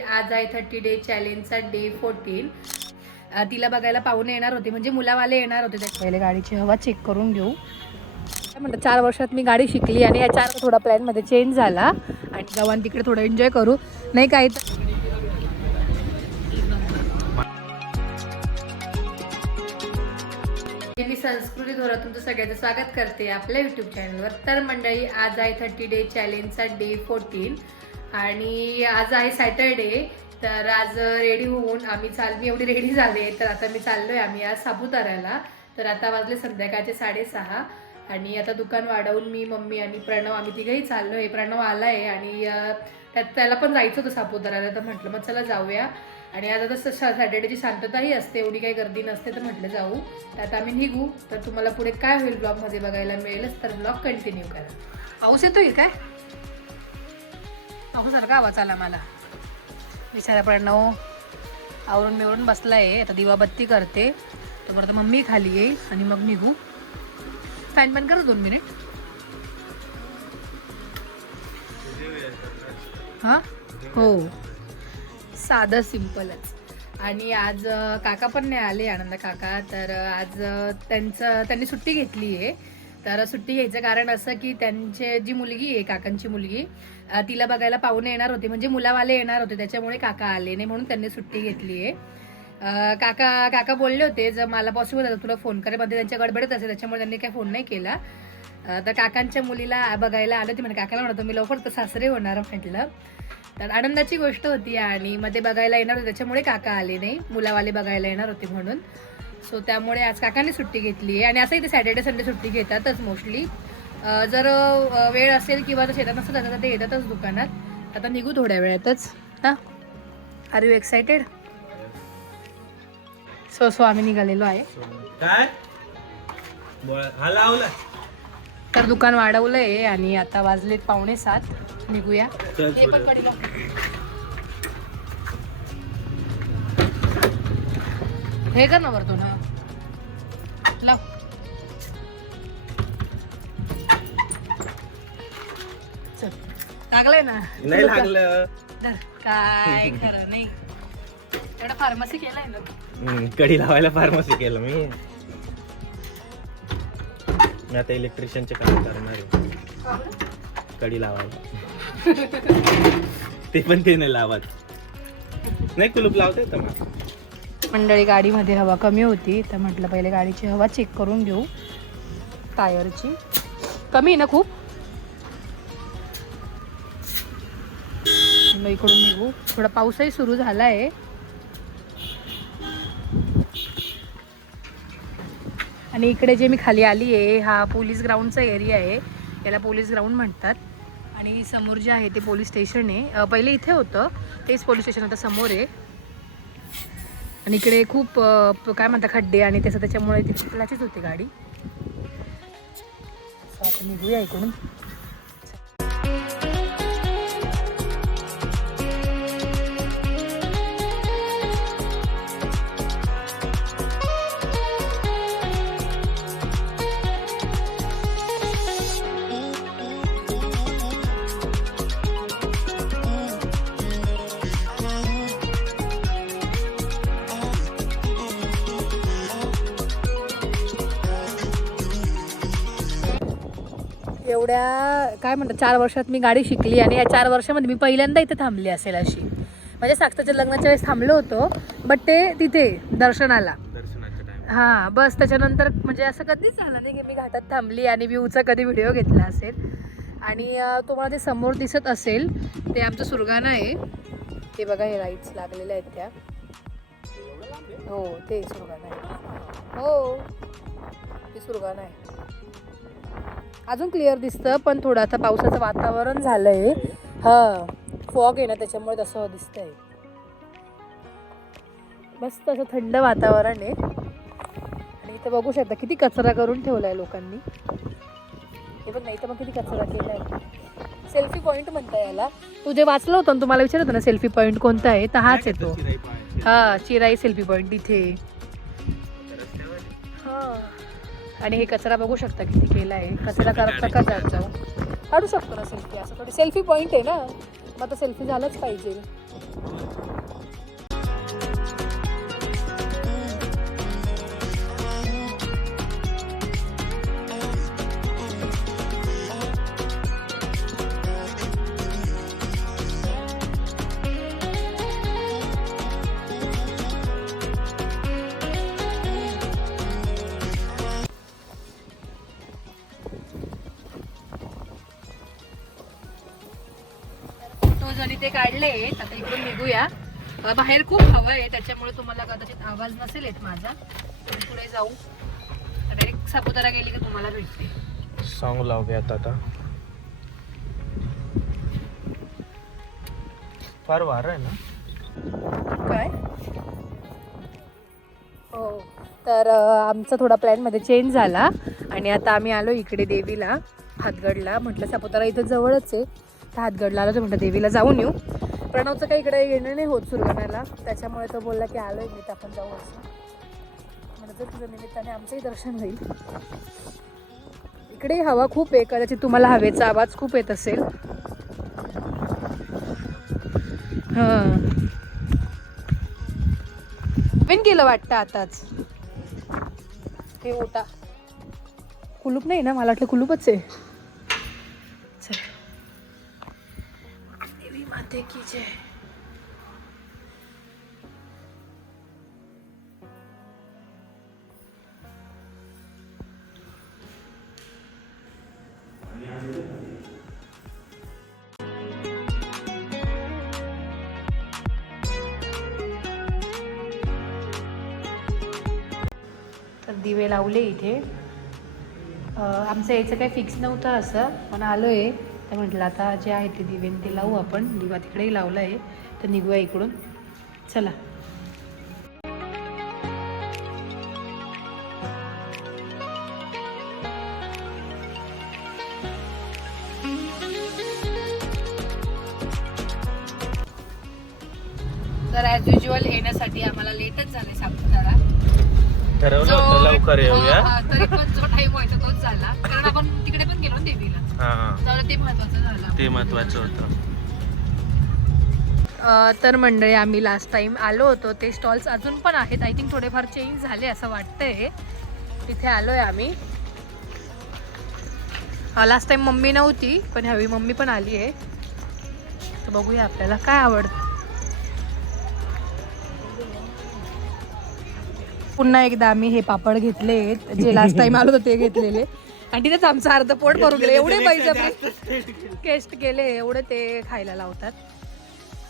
आज आहे 30 day चॅलेंजचा day 14. तिला बघायला पाहुणे येणार होते, म्हणजे मुलावाले येणार होते. पहिले गाडीची हवा चेक करून घेऊ. काय म्हणतात, 4 वर्षात मी गाडी शिकली आणि या 4 थोडा प्लॅनमध्ये चेंज झाला आणि गावान तिकडे थोडं एन्जॉय करू नाही काय. मी संस्कृती धोरा तुमचं सगळ्यांचं स्वागत करते आपल्या यूट्यूब चॅनलवर. तर मंडळी, आज आहे 30 डे चॅलेंजचा डे 14 आणि आज आहे सॅटरडे. तर आज रेडी होऊन मी एवढी रेडी झाले. तर आता मी चाललोय आम्ही आज सापुताऱ्याला. तर आता वाजले संध्याकाळचे 6:30 आणि आता दुकान वाढवून मी, मम्मी आणि प्रणव आम्ही तिघेही चाललोय. प्रणव आलाय आणि त्याला पण जायचं होतं सापुताऱ्याला. तर म्हटलं मग चला जाऊया. आणि आज आता सॅटर्डेची शांतताही असते, एवढी काही गर्दी नसते. तर म्हटलं जाऊ. तर आता आम्ही निघू. तर तुम्हाला पुढे काय होईल ब्लॉगमध्ये बघायला मिळेलच. तर ब्लॉग कंटिन्यू करा. पाऊस येतोय काय? पाऊसासारखा आवाज आला मला. विचारा प्रणव आवरून मिळून बसलाय. आता दिवाबत्ती करते. तोपर्यंत मम्मी खाली येईल आणि मग निघू. फॅन बंद करा 2 मिनिट. हां हो, साधं सिम्पलच. आणि आज काका पण नाही आले, आनंद काका. तर आज त्यांनी सुट्टी घेतली आहे. तर सुट्टी घ्यायचं कारण असं की त्यांची जी मुलगी आहे, काकांची मुलगी, तिला बघायला पाहुणे येणार होते, म्हणजे मुलावाले येणार होते. त्याच्यामुळे काका आले नाही, म्हणून त्यांनी सुट्टी घेतली आहे. काका बोलले होते जर मला पॉसिबल झालं तुला फोन करे, मध्ये त्यांच्या गडबडीत असेल त्याच्यामुळे त्यांनी काही फोन नाही केला. तर काकांच्या मुलीला बघायला आलं. ते म्हणजे काकाला म्हणतो मी लवकर तर सासरे होणार म्हटलं. तर आनंदाची गोष्ट होती आणि मध्ये बघायला येणार होते, त्याच्यामुळे काका आले नाही. मुलावाले बघायला येणार होते म्हणून. सो त्यामुळे आज काकांनी सुट्टी घेतली आहे. आणि असंही ते सॅटर्डे संडे सुट्टी घेतातच मोस्टली. जर वेळ असेल किंवा शेतात नसतं जातं तर ते येतातच दुकानात. आता निघू थोड्या वेळातच. हां, आर यू एक्सायटेड? सो आम्ही निघालेलो आहे. काय तर दुकान वाढवलंय आणि आता वाजलेत 6:45. निघूया. हे पण कडी लाव. हे कर ना वरतो ना लाव. चल, लागलंय ना? नाही लागलं. काय खरं नाही. एवढा फार्मसी केलाय ना. कडी लावायला फार्मसी केलं मी आता इलेक्ट्रिशियनचे काम करणार आहे. कडी लावायला ते पण ते नाही लावत. नाही कुलूप लावता येतं मग. मंडळी, गाडीमध्ये हवा कमी होती तर म्हटलं पहिले गाडीची हवा चेक करून घेऊ. टायरची कमी आहे ना खूप. मग इकडून निघू. थोडा पाऊसही सुरू झाला आहे. आणि इकडे जे मी खाली आली आहे हा पोलीस ग्राउंडचा एरिया आहे. याला पोलीस ग्राउंड म्हणतात. आणि समोर जे आहे ते पोलीस स्टेशन आहे. पहिले इथे होतं तेच पोलीस स्टेशन आता समोर आहे. आणि इकडे खूप काय म्हणतात खड्डे आणि त्याच्यामुळे ती चिखलाचीच होती गाडी. आता निघूया इकडून. एवढ्या काय म्हणतात 4 वर्षात मी गाडी शिकली आणि या 4 वर्षामध्ये मी पहिल्यांदा इथे थांबली असेल अशी. म्हणजे साक्षाच्या लग्नाच्या वेळेस थांबलो होतो, बट ते तिथे दर्शनाला. हां बस. त्याच्यानंतर म्हणजे असं कधीच झालं नाही की मी घाटात थांबली आणि व्ह्यूचा कधी व्हिडिओ घेतला असेल. आणि तुम्हाला ते समोर दिसत असेल ते आमचं सुरगाणा आहे. ते बघा, हे लाईट्स लागलेल्या आहेत त्या. हो ते सुरगाणा आहे. हो ते सुरगाणा आहे. अजून क्लिअर दिसतं पण थोडं आता पावसाचं वातावरण झालंय. हां फॉग आहे ना त्याच्यामुळे तसं दिसतंय. मस्त असं थंड वातावरण आहे. आणि इथं बघू शकता किती कचरा करून ठेवलाय लोकांनी. हे पण नाही तर मग किती कचरा केलाय. सेल्फी पॉईंट म्हणता याला. तू जे वाचलं होतं तुम्हाला विचारत होतं ना सेल्फी पॉईंट कोणता आहे, तर हाच येतो. हां चिराई सेल्फी पॉईंट तिथे. हां आणि हे कचरा बघू शकता किती केला आहे. कचरा करता का जात जाऊ काढू शकतो ना सेल्फी. असं थोडी सेल्फी पॉईंट आहे ना. मग आता सेल्फी झालंच पाहिजे. आणि ते काढले. आता इकडून निघूया. बाहेर खूप हवा आहे त्याच्यामुळे तुम्हाला कदाचित आवाज नसेल येत माझा. पुढे जाऊ डायरेक्ट सापुतारा गेली की तुम्हाला भेटते. सॉन्ग लावूयात आता. फार वार आहे ना काय. हो तर आमचा थोडा प्लॅन मध्ये चेंज झाला आणि आता आम्ही आलो इकडे देवीला हातगडला. म्हटलं सापुतारा इथं जवळच आहे. हातगडला आलो तर म्हटलं देवीला जाऊन येऊ. प्रणवचं काही इकडे येणं नाही होत सुरगाण्याला त्याच्यामुळे तो बोलला की आलोय मी तर आपण जाऊ असं. म्हणजे तुझ्या निमित्ताने आमचंही दर्शन होईल. इकडे हवा खूप आहे कदाचित तुम्हाला हवेचा आवाज खूप येत असेल. हां विन केलं वाटतं आताच. हे ओटा कुलूप नाही ना मला वाटलं कुलूपच आहे. चल देवी माते की जय. तर दिवे लावले इथे. आमचं यायचं काही फिक्स नव्हतं असं पण आलो आहे तर म्हटलं आता जे आहे ते दिवे ते लावू आपण. दिवा तिकडेही लावला आहे तर निघूया इकडून. चला तर ॲज युज्युअल येण्यासाठी आम्हाला लेटच झाले सापुतारा. ठरवलं होतं लवकर येऊया. तरी पण जो टाइम व्हायचा तोच झाला कारण आपण तिकडे पण गेलो ना देवीला. तर ते महत्वाचं झालं. ते महत्वाचं होतं. तर मंडळी आम्ही लास्ट टाइम आलो होतो ते स्टॉल्स अजून पण आहेत. आय थिंक थोडेफार चेंज झाले असं वाटतंय. तिथे आलोय आम्ही. लास्ट टाइम मम्मी नव्हती पण ह्यावेळी मम्मी पण आली आहे. तर बघूया आपल्याला काय आवडतं. पुन्हा एकदा आम्ही हे पापड घेतले जे लास्ट टाइम आलो होतो ते घेतलेले आणि तिथेच आमचं अर्ध पोट भरून गेले. एवढे पैसे टेस्ट केले एवढे ते खायला लावतात.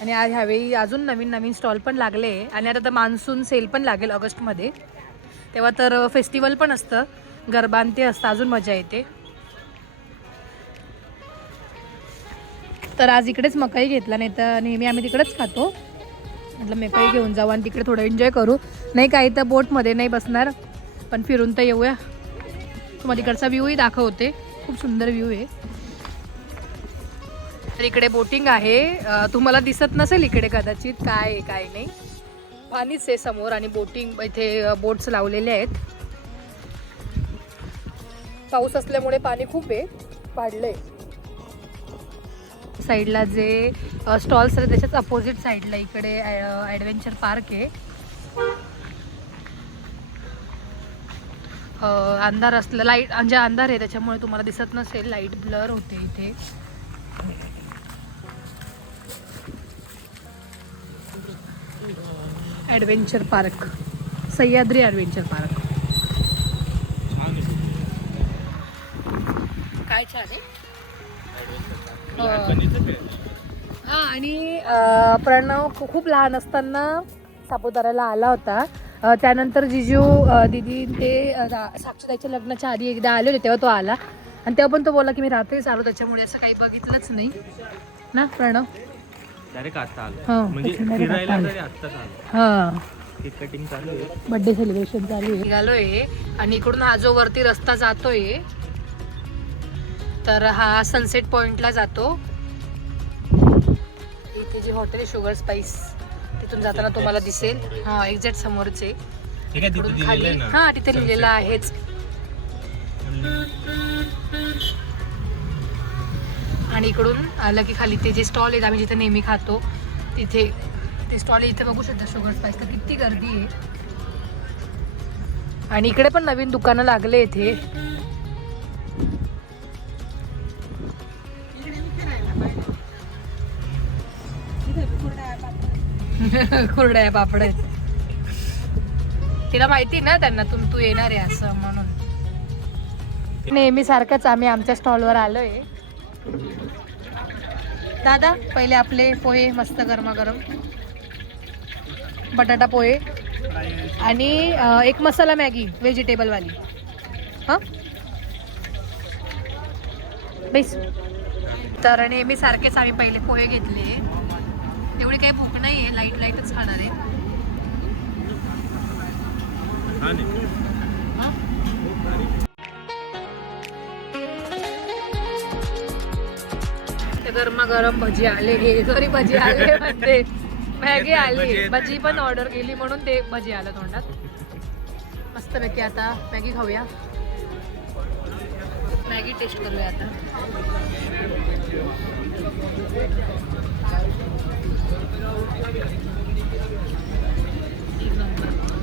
आणि आज ह्यावेळी अजून नवीन नवीन स्टॉल पण लागले आणि आता तर मान्सून सेल पण लागेल ऑगस्टमध्ये. तेव्हा तर फेस्टिवल पण असतं गरबा ते असतं अजून मजा येते. तर आज इकडेच मकई घेतला नाही तर नेहमी आम्ही तिकडेच खातो. म्हटलं मकई घेऊन जाऊ आणि तिकडे थोडं एन्जॉय करू. नाही काही तर बोटमध्ये नाही बसणार पण फिरून तर येऊया. तुम्हाला तिकडचा व्ह्यूही दाखवते. खूप सुंदर व्ह्यू आहे. तर इकडे बोटिंग आहे. तुम्हाला दिसत नसेल इकडे कदाचित काय आहे काय नाही. पाणीच आहे समोर आणि बोटिंग इथे बोट्स लावलेले आहेत. पाऊस असल्यामुळे पाणी खूप आहे वाढलंय. साईडला जे स्टॉल्स आहेत त्याच्याच अपोजिट साईडला इकडे ॲडव्हेंचर पार्क आहे. अंधार असलं लाईट म्हणजे अंधार आहे त्याच्यामुळे तुम्हाला दिसत नसेल. लाईट ब्लर होते इथे. Adventure park Sahyadri adventure park काय छान आहे. हां आणि प्रणव खूप लहान असताना सापुताऱ्याला आला होता. त्यानंतर जिजू दीदी ते साक्षीताईच्या लग्नाच्या आधी एकदा आले होते तेव्हा तो आला आणि तेव्हा पण तो बोलला की मी रात्रीच आलो त्याच्यामुळे असं काही बघितलंच नाही ना प्रणव. बर्थडे सेलिब्रेशन चालू आहे. निघालोय आणि इकडून हा जो वरती रस्ता जातोय तर हा सनसेट पॉइंटला जातो. इथे जे हॉटेल शुगर स्पाइस तिथून जाताना तुम्हाला दिसेल. हा एक्झॅक्ट समोरचे हा तिथे लिहिलेलं आहेच. आणि इकडून आलं की खाली ते जे स्टॉल आहेत आम्ही जिथे नेहमी खातो तिथे ते स्टॉल इथे बघू शकता शुगर स्पाइस. तर किती गर्दी आहे. आणि इकडे पण नवीन दुकानं लागले इथे. कुरड्या पापड आहेत. तिला माहिती ना त्यांना तू येणार आहे असं म्हणून. नेहमी सारखंच आम्ही आमच्या स्टॉलवर आलोय. दादा पहिले आपले पोहे मस्त गरमागरम, बटाटा पोहे आणि एक मसाला मॅगी व्हेजिटेबल वाली. हां बेस. तर नेहमी सारखेच आम्ही पहिले पोहे घेतले. एवढी काही भूक नाही आहे, लाईटच खाणार आहे. गरमागरम भजी आले. हे घरी भजी आले म्हणते. मॅगी आली, भजी पण ऑर्डर केली म्हणून ते भजी आलं तोंडात. मस्तपैकी आता मॅगी खाऊया. मॅगी टेस्ट करूया आता.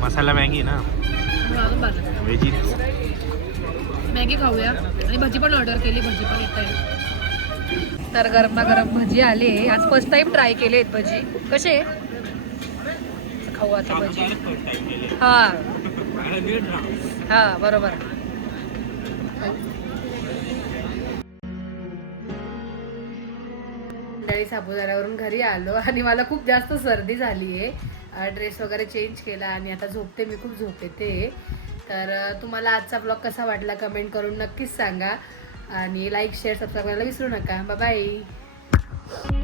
मसाला मॅगी ना, व्हेजी मॅगी खाऊया आणि भजी पण ऑर्डर केली. भजी पण येत आहे. तर गरमागरम भजी आले. आज फर्स्ट टाइम ट्राय केले आहेत भजी. कसे खाऊ आता भजी. हा हा बरोबर. मंडळी सापुताऱ्यावरून घरी आलो आणि मला खूप जास्त सर्दी झाली आहे. ड्रेस वगैरे चेंज केला आणि आता झोपते मी. खूप झोप येते. तर तुम्हाला आजचा ब्लॉग कसा वाटला कमेंट करून नक्कीच सांगा. आणि लाईक शेअर सबस्क्राईब करायला विसरू नका. Bye bye.